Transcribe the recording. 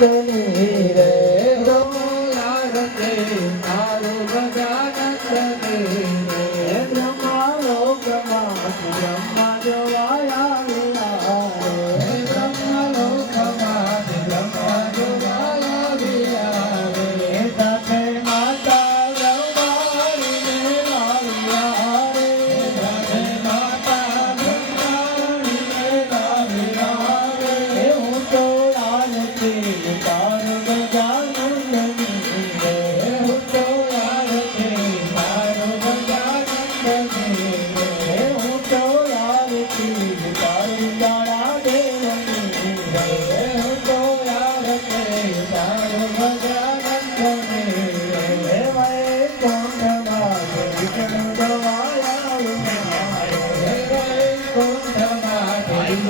માતા